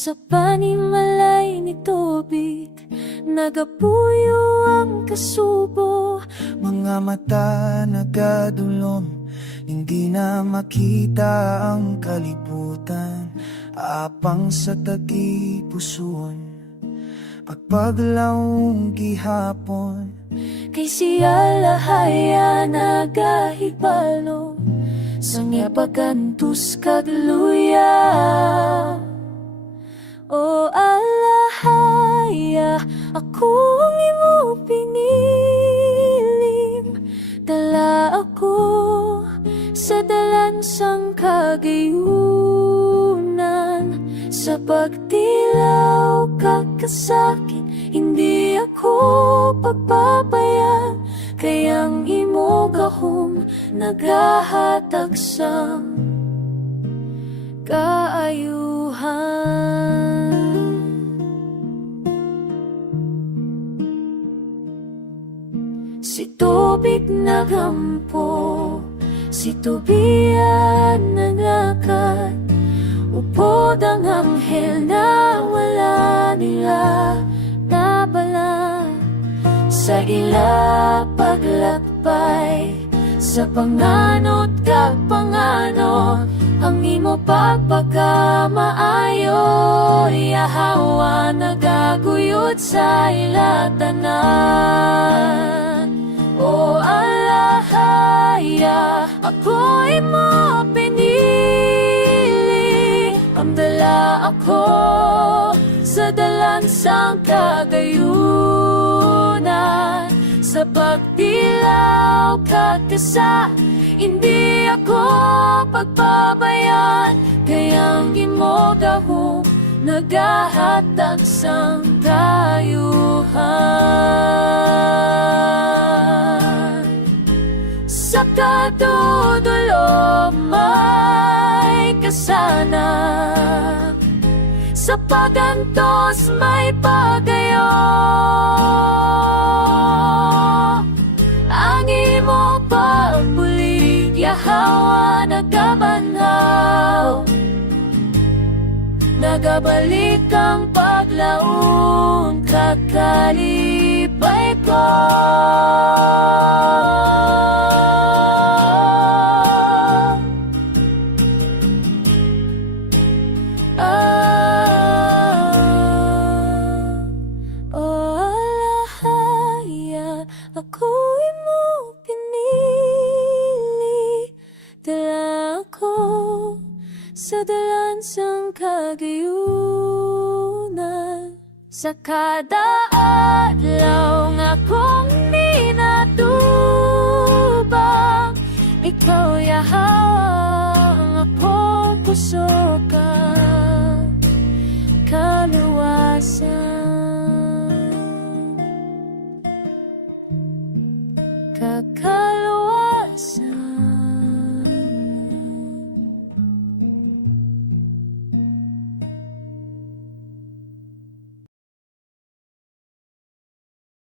Sa panimalay ni tubig Nagapuyo ang kasubo. Mga mata nagadulong Hindi na makita ang kalibutan. Apang sa tagipuson Pagpaglaong gihapon. Kay siya lahaya nagahibalo Sangya pagantus kagluya Sa pagtilaw kakasakit Hindi ako pagpapayan Kayang imo gahom Nagahatag sa kaayuhan. Si tubig nagampo Si tubian naglakad Upod ang anghel na wala nila nabala Sa ila paglakbay Sa panganot kag pangano Ang imo pagpagkamaayo. Yahawa nagaguyod sa ila tanan. O alahaya Ako'y ako Sa dalansang kagayunan. Sa pagdilaw kakasa Hindi ako pagpabayan Kayang imo daho Nagahatag sang kayuhan. Sa kadudulo may kasana Sa pagantos may pagayo. Ang imo pagbulig Yahawa nagabanhaw Nagabalik ang paglaong kakalipay ko sa dalansang kagayunan Sa kada adlaw nga kong minatubang Ikaw yahawang ako puso ka Kaluwasan. Kakaluwasan